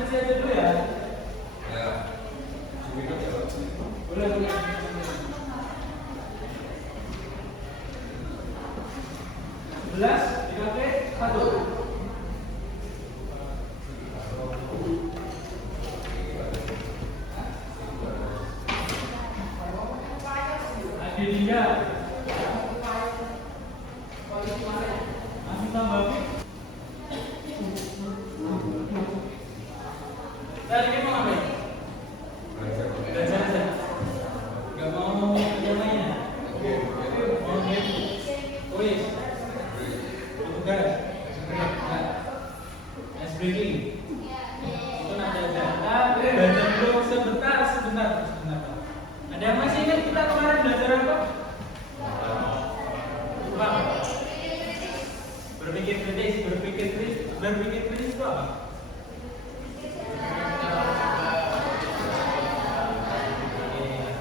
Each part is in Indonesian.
deskripsi aja dulu ya. Ya. Boleh, boleh. Belas dipakai 1. Dia masih tambah tadi dia mau ngapain? Belajar aja. Gak mau kerja mainnya. Mau game, tulis, tugas, ice breaking. Itu nanti aja. Belajar dulu sebentar. Ada yang masih ingat kita kemarin belajar apa? Berpikir kritis itu apa?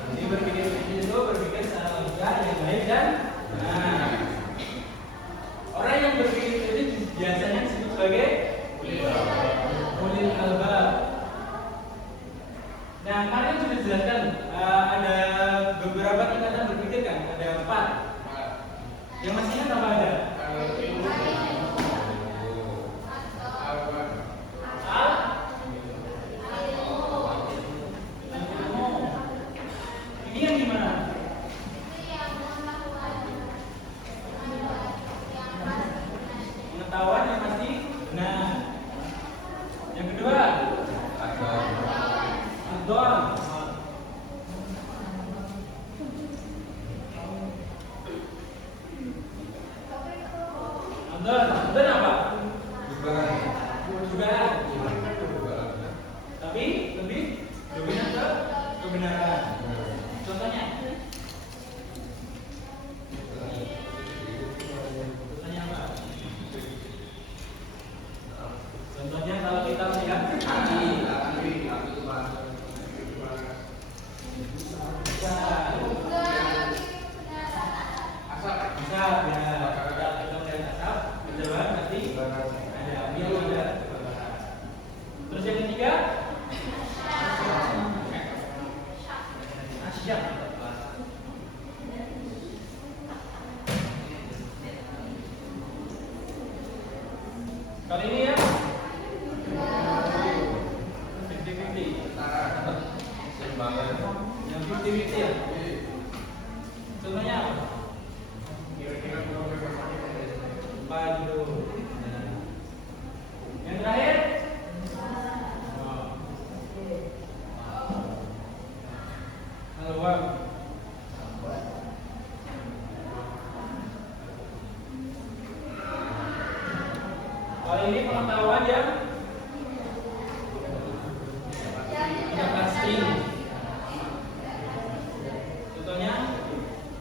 Jadi berpikir kritis itu berpikir secara logika yang baik dan benar. Orang yang berpikir kritis biasanya disebut sebagai ulil albab. Nah, kalian sudah jelaskan ada beberapa tingkatan berpikir kan? Ada 4. Yang masih ingat apa ada? Ini yang gimana? Pengetahuan yang masih benar. Yang kedua, adon. Adon apa? Dugaan. Tapi lebih dominan ke kebenaran. Contohnya? Contohnya apa? Contohnya kalau kita melihat bisa ya. Kita melihat asap, kejauhan pasti ada api atau ada kebakaran. Terus yang ketiga, asyik. Kali ini ya 50-50. Yang 50-50 ya. Contohnya apa? Padu. Yang terakhir, haluan. Kali ini pengetahuan yang tidak pasti. Contohnya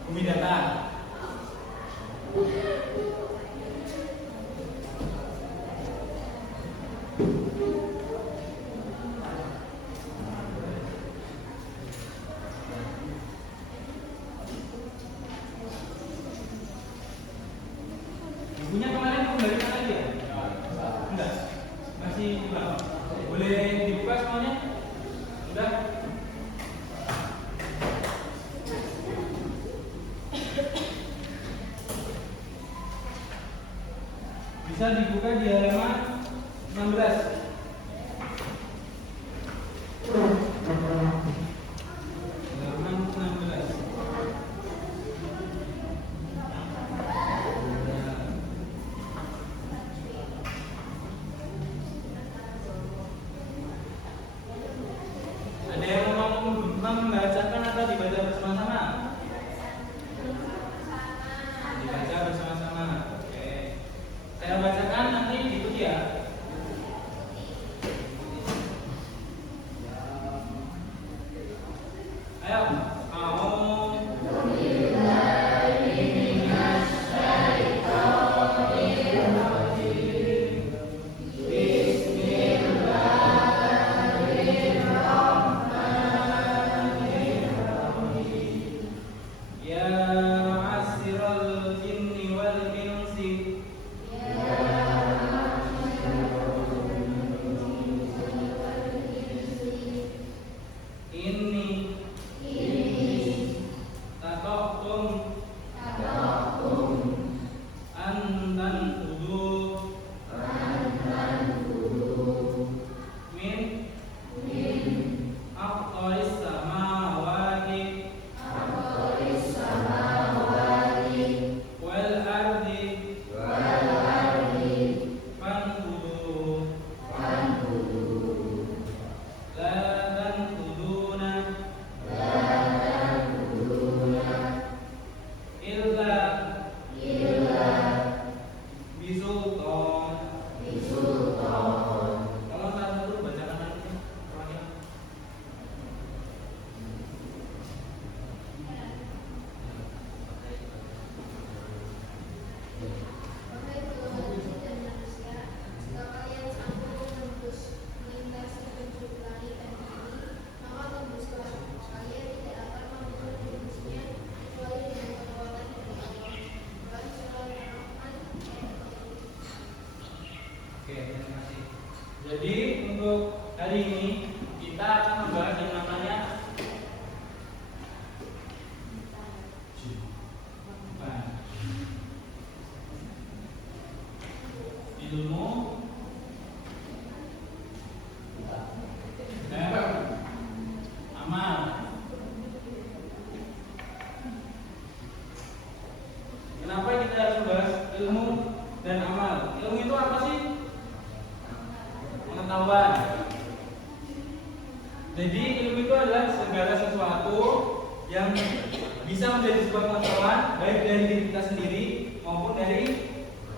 bumi datar. Ibunya kemarin kembalikan lagi ya? Enggak. Masih dibuka. Boleh dibuka semuanya? Sudah? Bisa dibuka di halaman 16. Halaman 16. Ada yang mau membacakan atau dibaca bersama-sama? Dibaca bersama-sama. Oke. Saya bacakan nanti diikuti ya. Oke, terima kasih. Jadi untuk hari ini kita akan membahas yang namanya ilmu amal. Kenapa kita harus membahas ilmu dan amal? Ilmu itu apa sih? Pengetahuan. Jadi ilmu itu adalah segala sesuatu yang bisa menjadi sebuah pengetahuan baik dari diri kita sendiri maupun dari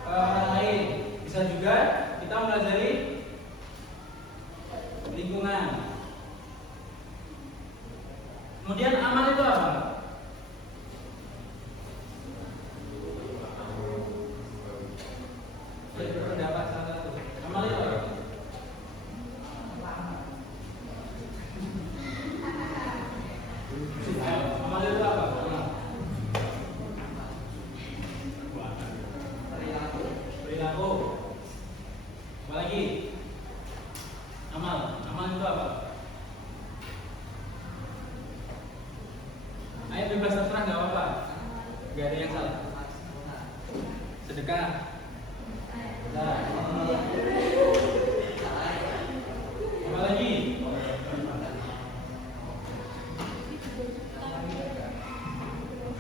orang lain. Bisa juga kita mempelajari lingkungan. Kemudian amal itu apa? Berpendapat salah satu. Amal itu apa? Amal itu apa? Perilaku. Apa lagi? Amal. Amal itu apa? Ayo bebas terserah, nggak apa-apa. Nggak ada yang salah. Sedekah. Nah. Apa lagi?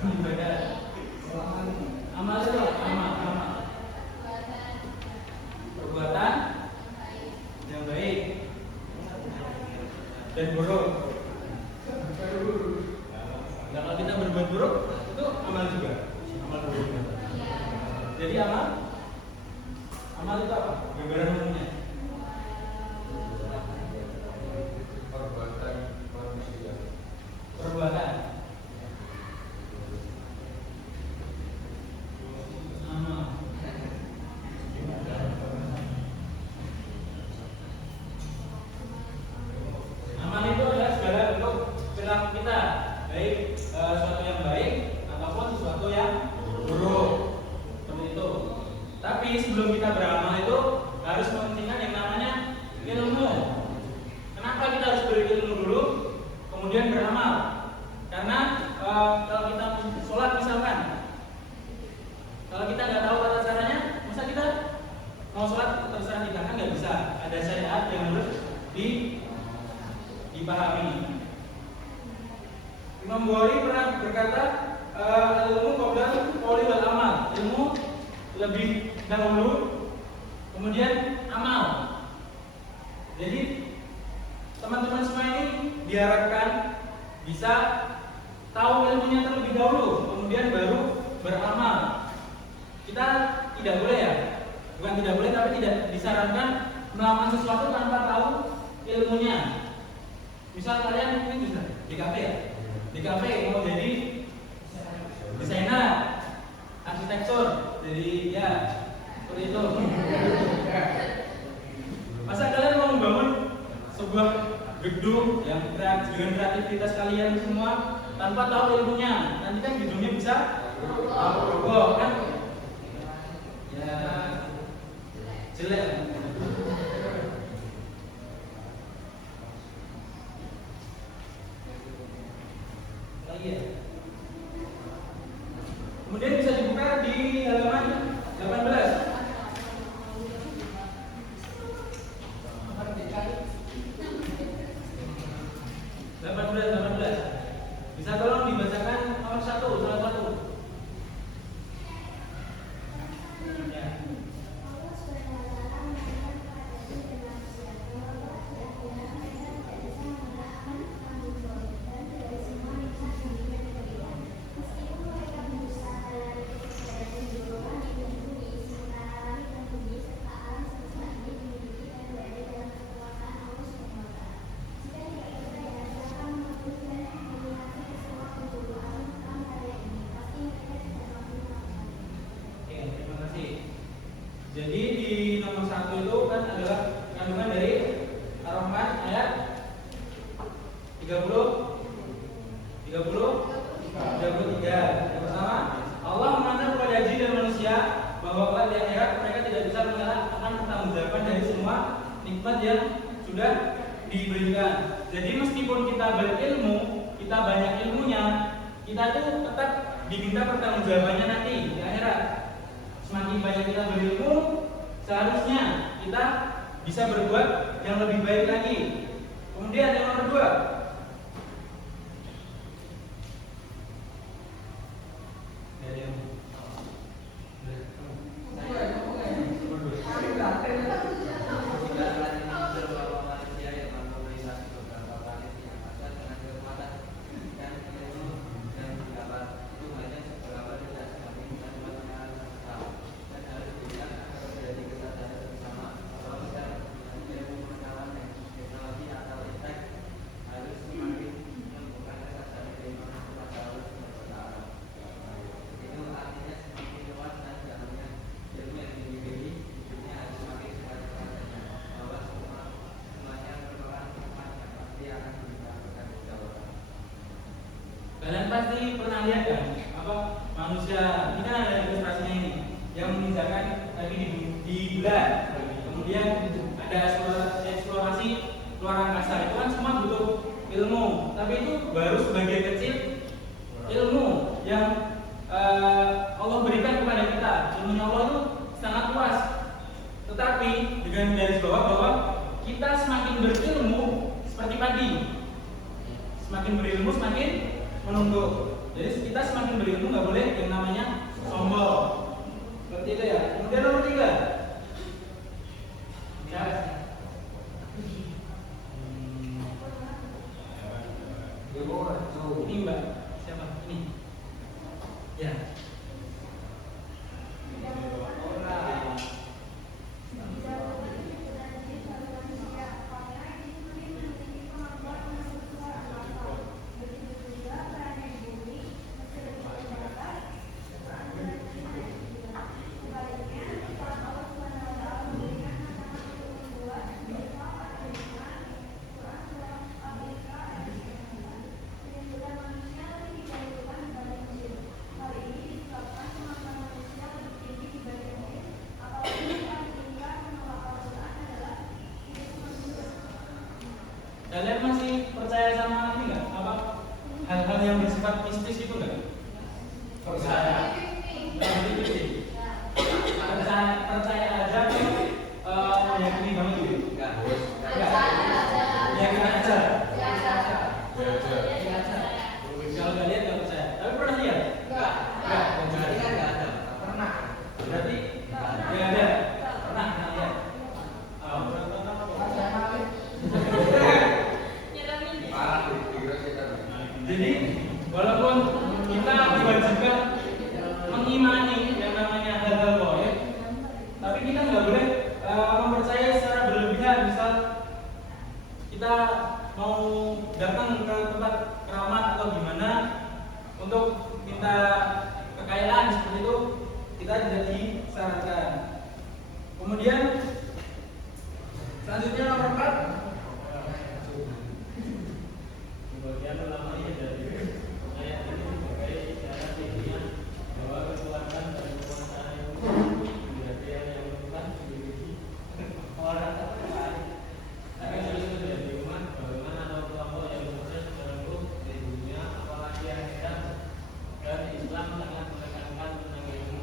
Ibadah. Amal itu apa? Amal. Perbuatan yang baik dan buruk. Nah, kalau kita berbuat buruk itu amal juga. Amal buruk. Jadi amal itu apa? Gambaran umumnya. Perbuatan manusia. Perbuatan. Amal. Amal itu adalah segala bentuk perilaku kita, baik sesuatu yang baik ataupun sesuatu yang buruk. Seperti itu. Tapi sebelum kita beramal itu harus mementingkan yang namanya ilmu. Kenapa kita harus berilmu dulu, kemudian beramal? Karena kalau kita sholat misalkan, kalau kita nggak tahu tata caranya, masa kita mau sholat terserah kita, kan nggak bisa. Ada syariat yang harus dipahami. Imam Bukhari pernah berkata, ilmu qabla qauli wal amal. Ilmu lebih dahulu, kemudian amal. Jadi teman-teman semua ini diharapkan bisa tahu ilmunya terlebih dahulu, kemudian baru beramal. Kita tidak boleh ya, bukan tidak boleh, tapi tidak disarankan melakukan sesuatu tanpa tahu ilmunya. Misal kalian mungkin bisa di kafe ya, di kafe mau jadi desainer, arsitektur, jadi ya seperti itu. Masa kalian mau membangun sebuah gedung yang dengan kreativitas kalian semua tanpa tahu ilmunya, nanti kan gedungnya bisa roboh kan? Ya jelek. Lagi ya. Kemudian bisa dibuka di halaman 18. Bisa tolong dibacakan nomor 1, salah satu. Ya. Jadi di nomor 1 itu kan adalah kandungan dari Ar-Rahman ayat 33. Yang pertama, Allah menantang kepada jin dan manusia bahwa kelak di akhirat mereka tidak bisa mengelak akan pertama pertanggungjawaban dari semua nikmat yang sudah diberikan. Jadi meskipun kita berilmu, kita banyak ilmunya, kita itu tetap diminta pertanggungjawabannya nanti di akhirat. Semakin banyak kita berilmu, seharusnya kita bisa berbuat yang lebih baik lagi. Kemudian yang nomor 2, kalian pasti pernah lihat kan apa manusia kita ada ilustrasinya ini yang menginjakan kaki di bulan, kemudian ada eksplorasi luar angkasa. Itu kan semua butuh ilmu, tapi itu baru sebagian kecil ilmu yang Allah berikan kepada kita. Ilmunya Allah itu sangat luas, tetapi dengan garis bawah bahwa kita semakin berilmu seperti padi, semakin berilmu semakin menunduk. Jadi kita semakin berilmu nggak boleh yang namanya sombong. Seperti itu ya. Kemudian nomor 3. Ya. Ini Mbak. Siapa? Ini. Ya. Kalian masih percaya sama ini nggak? Apa hal-hal yang bersifat mistis itu nggak? Percaya. Percaya aja tuh meyakini banget gitu. Enggak. Yakin aja. Kalau nggak lihat nggak percaya. Tapi pernah lihat? Enggak. Berarti kan nggak ada. Pernah. Berarti nggak ada. Pernah lihat. Jadi walaupun kita diwajibkan mengimani yang namanya hal-hal gaib, tapi kita nggak boleh mempercayai secara berlebihan. Misal kita mau datang ke tempat keramat atau gimana untuk minta kekayaan seperti itu, kita tidak disarankan. Kemudian selanjutnya nomor 4. Bagian ulama ini dari ayat ini sebagai isyarat ilmiah bahwa kekuatan dan kekuasaan itu menjadi yang bukan dimiliki orang lain. Tapi itu menjadi umat golongan atau kelompok yang sukses berembuk di dunia apalagi akhirat, dan Islam sangat menekankan tentang ilmu,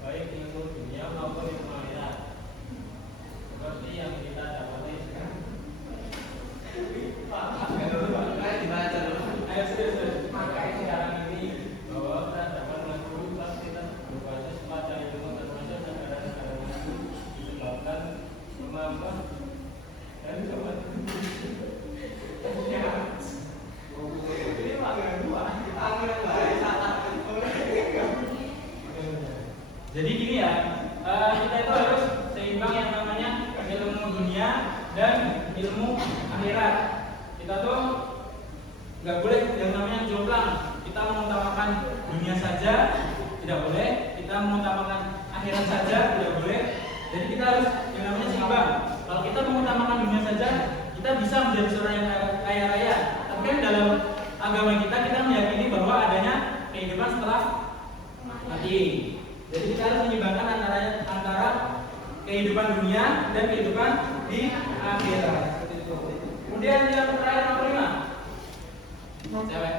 baik ilmu dunia maupun ilmu akhirat, seperti yang kita dapati sekarang. Makanya sekarang ini bahwa peradaban Nasrani pasti berbasis pada ilmu, termasuk negara-negara maju disebabkan kemampuan dan kemampuan. Jadi gini ya, kita itu harus seimbang yang namanya ilmu dunia dan ilmu akhirat. Kita tuh nggak boleh yang namanya jomplang. Kita mengutamakan dunia saja tidak boleh, kita mengutamakan akhirat saja tidak boleh. Jadi kita harus yang namanya seimbang. Kalau kita mengutamakan dunia saja, kita bisa menjadi seorang yang kaya raya. Tapi kan dalam agama kita meyakini bahwa adanya kehidupan setelah mati. Jadi kita harus menyeimbangkan antara kehidupan dunia dan kehidupan di akhirat. Kemudian yang terakhir nomor 5. Cewek.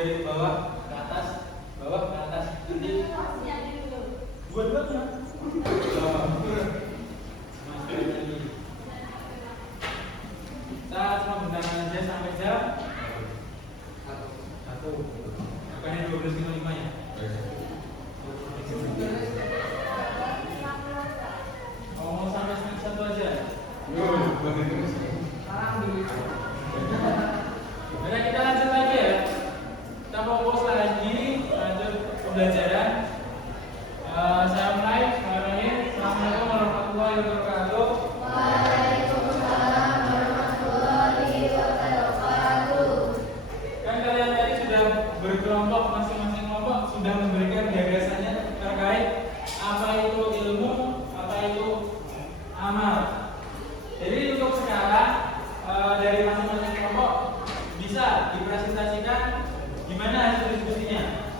Dari bawah ke atas, bawah ke atas. Dua-duanya. Kita cuma gunakan aja sampai jam 1. Bukannya 12.55 ya? Mau sampai setengah 1 aja. Nah, kita lanjut lagi ya. Kita fokus lagi, lanjut pembelajaran. Saya mulai. Assalamualaikum warahmatullahi wabarakatuh. Waalaikumsalam warahmatullahi wabarakatuh. Kan kalian tadi sudah berkelompok, masing-masing kelompok sudah memberikan gagasannya terkait apa itu ilmu, apa itu amal. Jadi untuk sekarang dari masing-masing kelompok bisa dipresentasikan gimana hasil diskusinya.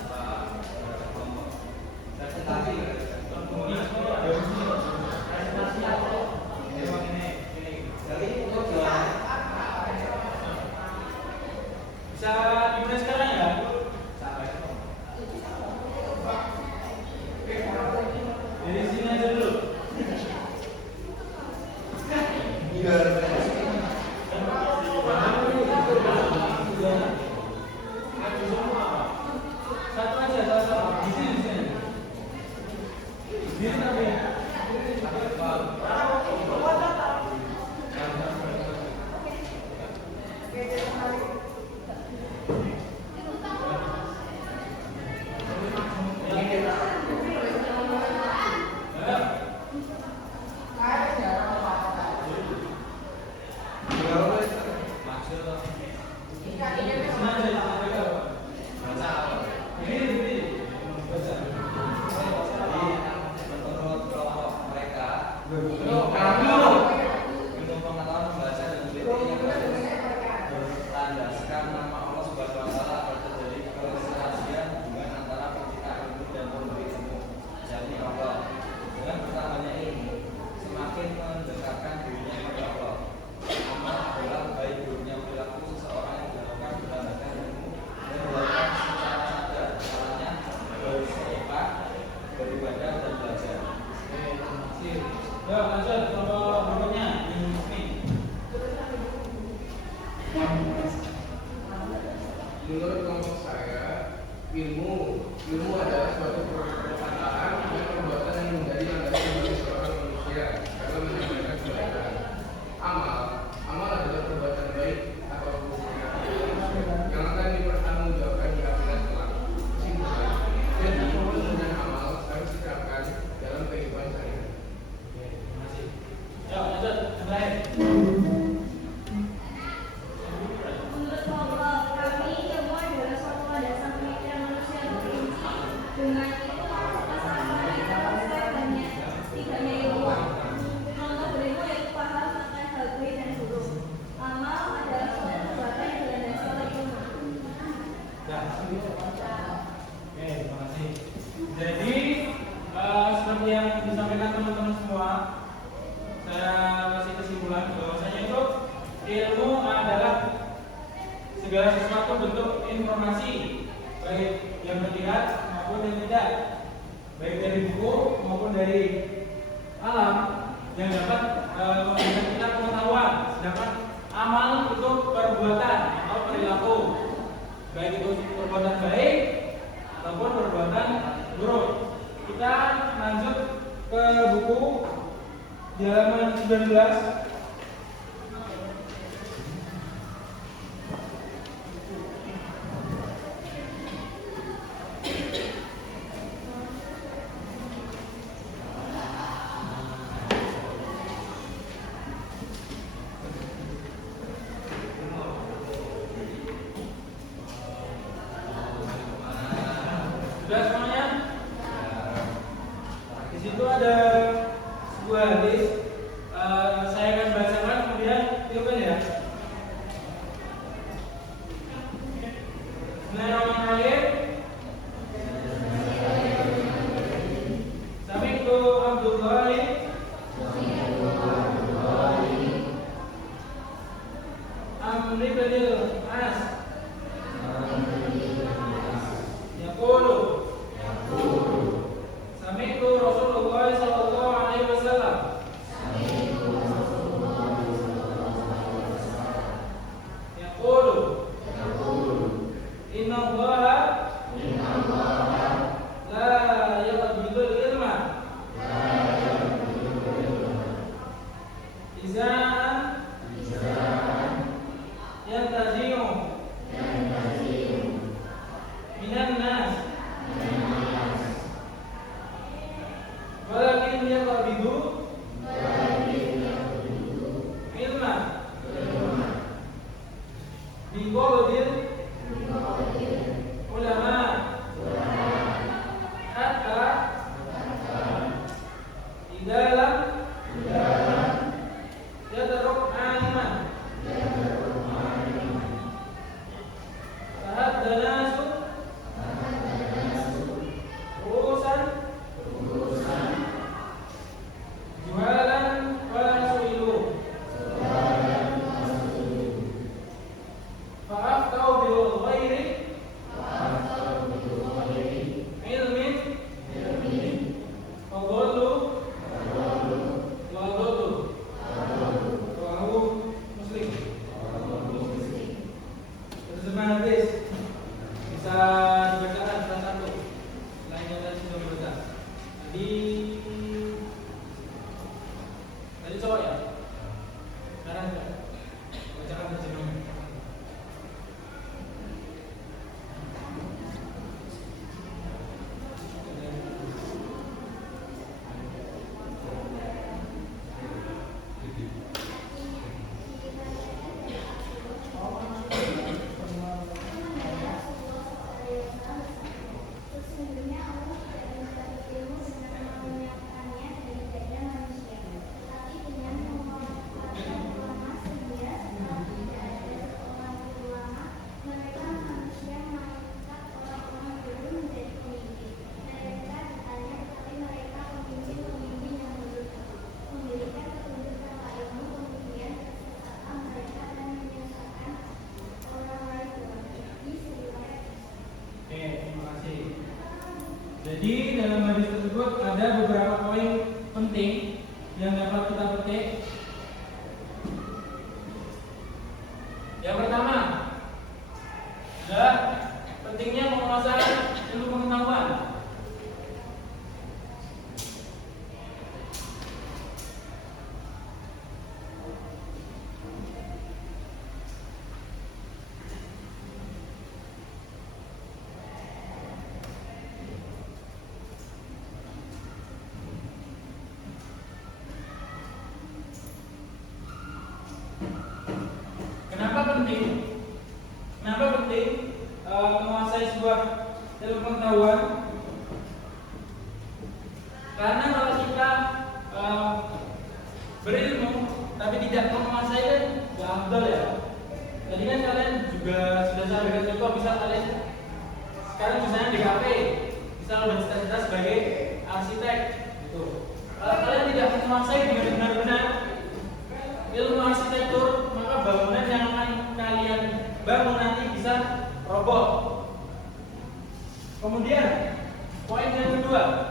Bisa dimulai sekarang ya? Dari sini aja dulu. Satu aja, satu. Di sini, di sini. Di sini tapi. Lanjut kelompok berikutnya ini. Menurut kelompok saya, ilmu adalah suatu perkataan dan perbuatan yang menjadi landasan bagi seorang manusia dalam menyampaikan kebaikan. Amal adalah perbuatan baik atau buruk yang akan dipertanggungjawabkan di akhirat kelak. Kesimpulan, jadi ilmu dan amal harus diterapkan dalam kehidupan sehari-hari. Terima kasih. semua, saya kasih kesimpulan bahwasanya itu ilmu adalah segala sesuatu bentuk informasi, baik yang terlihat maupun yang tidak, baik dari buku maupun dari alam yang dapat memberikan kita pengetahuan. Sedangkan amal itu perbuatan atau perilaku, baik itu perbuatan baik ataupun perbuatan buruk. Kita lanjut ke buku di halaman 19. Sudah semuanya? Di situ ada sebuah hadis. Saya akan bacakan kemudian tiupkan ya. Bismillahirrahmanirrahim. Sami'tu Abdullah Amr bin As yaqulu Sami'tu Rasulullah sallallahu alaihi wasallam yaqulu inna Allaha la yaqbidul ilma izaan yantazi'u minan nas walakin yaqbidu ilma biqabdil ulama hatta idza lam yatruk aliman tahadda nasu urusan jualan wala su'ilu fa'aftau bil ghairi ilmin fadallu wa adallu. Rawahu Muslim. Terjemahan hadis bisa dibacakan salah satu lainnya tadi sudah dibaca. Tadi cowok ya? Sekarang enggak. Bacakan terjemahan. Sesungguhnya Allah tidak mencari ilmu dengan memuliakannya dan tidaknya manusia, tapi dengan memanfaatkan ulama sehingga setelah tidak ada seorang ulama, mereka manusia mengangkat orang-orang dulu menjadi pemimpin. Mereka bertanya, tetapi mereka pemimpin-pemimpin yang memberikan petunjuk tanpa ilmu, kemudian tersesatlah mereka dan menyesatkan orang lain. Ini sebuah Oke, terima kasih. Jadi dalam hadis tersebut ada beberapa poin penting yang dapat kita petik. Yang pertama adalah pentingnya menguasai ilmu pengetahuan. Kenapa penting? Kenapa penting menguasai sebuah ilmu pengetahuan? Karena kalau kita berilmu tapi tidak menguasai kan nggak afdal ya. Tadi kan kalian juga sudah saya berikan contoh, bisa kalian sekarang misalnya di kafe, bisa bercita-cita sebagai arsitek gitu. Kalau kalian tidak menguasai dengan benar-benar ilmu arsitektur, maka bangunan yang akan kalian bangun nanti bisa roboh. Kemudian poin yang kedua,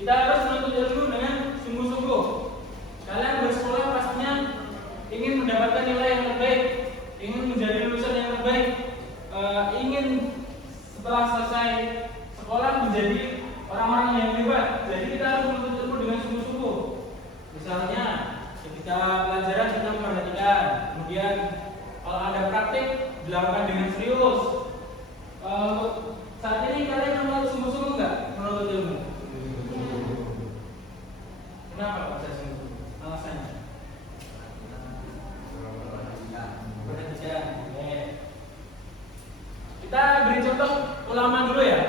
kita harus menuntut ilmu dengan sungguh-sungguh. Kalian bersekolah pastinya ingin mendapatkan nilai yang terbaik, ingin menjadi lulusan yang terbaik, ingin setelah selesai sekolah menjadi orang-orang yang hebat. Jadi kita harus menuntut ilmu dengan sungguh-sungguh. Misalnya ketika pelajaran kita memperhatikan, kemudian kalau ada praktik dilakukan dengan serius. Saat ini kalian mau sungguh-sungguh nggak menuntut ilmu? Kenapa kok bisa sungguh? Alasannya? Perhatikan. Kita beri contoh ulama dulu ya.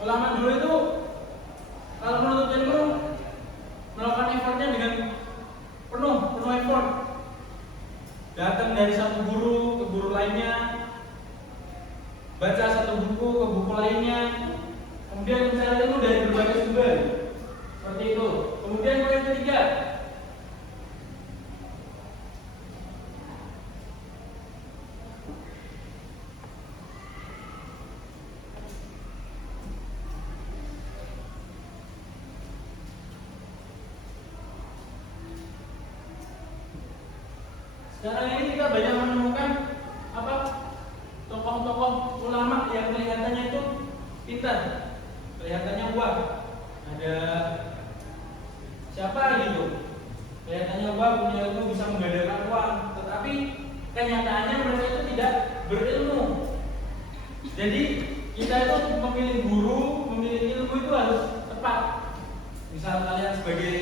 Ulama dulu itu kalau menuntut ilmu melakukan effortnya dengan penuh effort. Datang dari satu guru ke guru lainnya, baca satu buku ke buku lainnya, kemudian mencari ilmu dari berbagai sumber. Seperti itu. Kemudian poin ketiga, sekarang ini kita banyak menemukan tokoh-tokoh ulama yang kelihatannya itu pintar, kelihatannya wah. Ada siapa gitu? Kelihatannya wah punya ilmu, bisa menggandakan uang, tetapi kenyataannya mereka itu tidak berilmu. Jadi kita itu memilih guru, memilih ilmu itu harus tepat. Misal kalian sebagai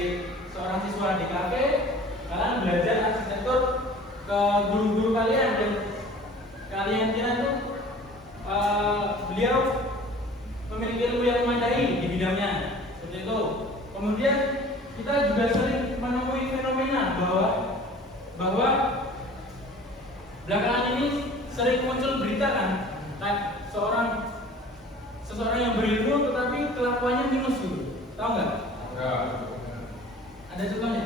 seorang siswa di kafe, kalian belajar arsitektur ke guru-guru kalian dan kalian kira tuh beliau memiliki ilmu yang memadai di bidangnya, seperti itu. Kemudian kita juga sering menemui fenomena bahwa belakangan ini sering muncul berita kan, seseorang yang berilmu tetapi kelakuannya minus dulu, tahu nggak? Ya. Ada contohnya?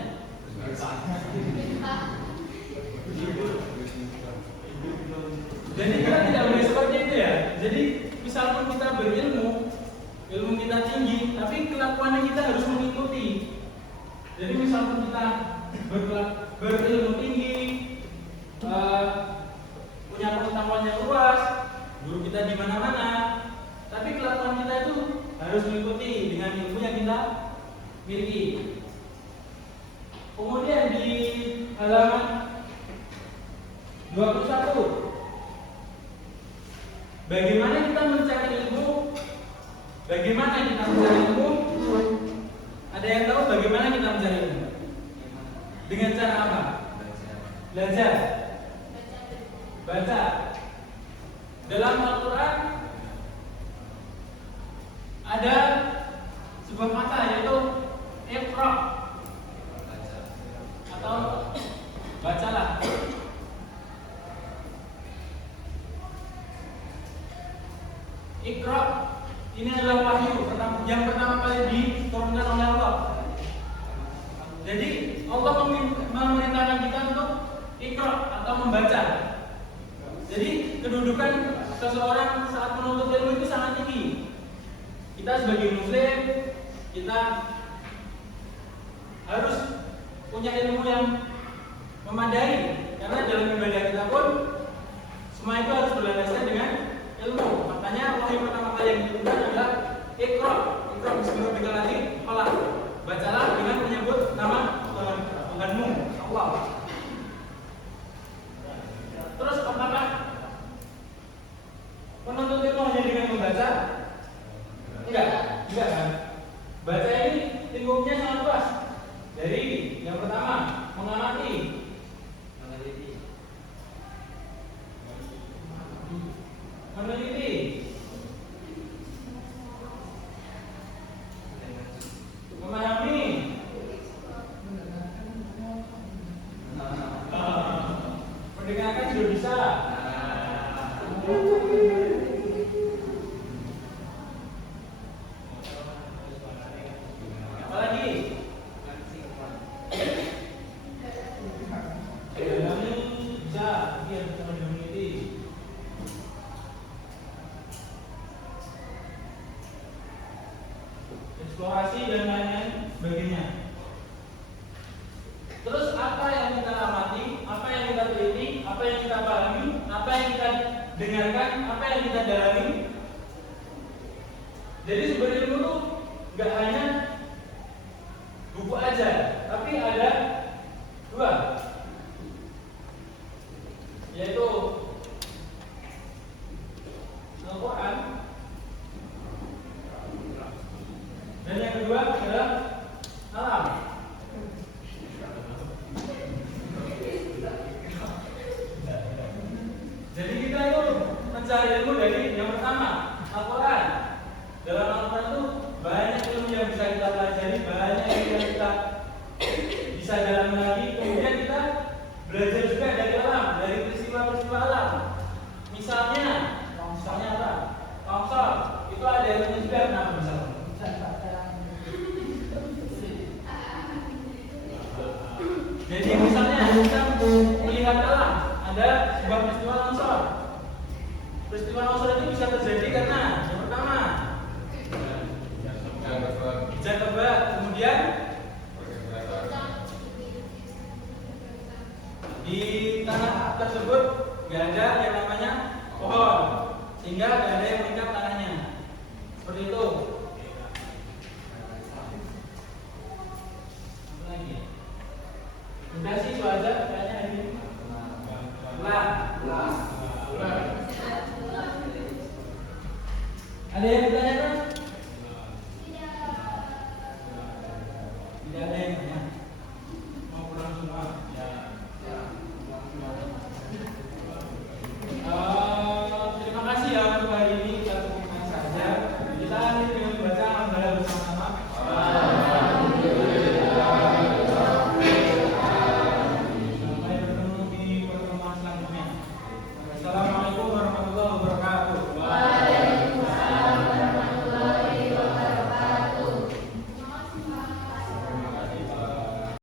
Jadi kita tidak boleh seperti itu ya. Jadi misalkan kita berilmu, ilmu kita tinggi, tapi kelakuannya kita harus mengikuti. Jadi misalkan kita berilmu tinggi, punya pengetahuan yang luas, guru kita di mana-mana, tapi kelakuan kita itu harus mengikuti dengan ilmu yang kita miliki. Kemudian di halaman 21, bagaimana kita mencari ilmu? Bagaimana kita mencari ilmu? Ada yang tahu bagaimana kita mencari ilmu? Dengan cara apa? Belajar. Baca. Dalam Al-Quran ada sebuah kata yaitu Iqra, atau bacalah. Iqra ini adalah wahyu yang pertama kali diturunkan oleh Allah. Jadi Allah memerintahkan kita untuk Iqra atau membaca. Jadi kedudukan seseorang saat menuntut ilmu itu sangat tinggi. Kita sebagai muslim, kita harus punya ilmu yang memadai, karena dalam ibadah kita pun semua itu harus berlandaskan dengan ilmu. Makanya wahyu pertama kali yang diturunkan adalah Iqra. Iqra bismillahirrahmanirrahim lagi, qalam. Bacalah dengan menyebut nama Tuhanmu, Allah. Terus apakah menuntut ilmu hanya dengan membaca? Enggak kan? Baca ini lingkupnya sangat luas. Dari yang pertama, mengamati. Meneliti. Memahami. Mendengarkan juga bisa. Apalagi? Dalami bisa, dia bisa meneliti. Eksplorasi dan lain-lain sebagainya. Terus apa yang kita amati, apa yang kita teliti, apa yang kita pahami, apa yang kita dengarkan, apa yang kita dalami. Jadi sebenarnya ilmu itu nggak hanya buku aja, tapi ada dua, yaitu Al-Quran, dan yang kedua adalah alam. Jadi kita itu mencari ilmu dari yang pertama, Al-Quran. Dalam Al-Quran itu banyak ilmu yang bisa kita pelajari, banyak ilmu yang kita bisa dalami lagi. Kemudian kita belajar juga dari alam, dari peristiwa-peristiwa alam. Misalnya apa? Longsor. Itu ada ilmunya juga, kenapa misalnya? Jadi misalnya kita melihat alam, ada sebuah peristiwa longsor. Peristiwa longsor itu bisa terjadi karena yang pertama hujan lebat, kemudian di tanah tersebut nggak ada yang namanya pohon, sehingga nggak ada yang mengikat tanahnya. Seperti itu.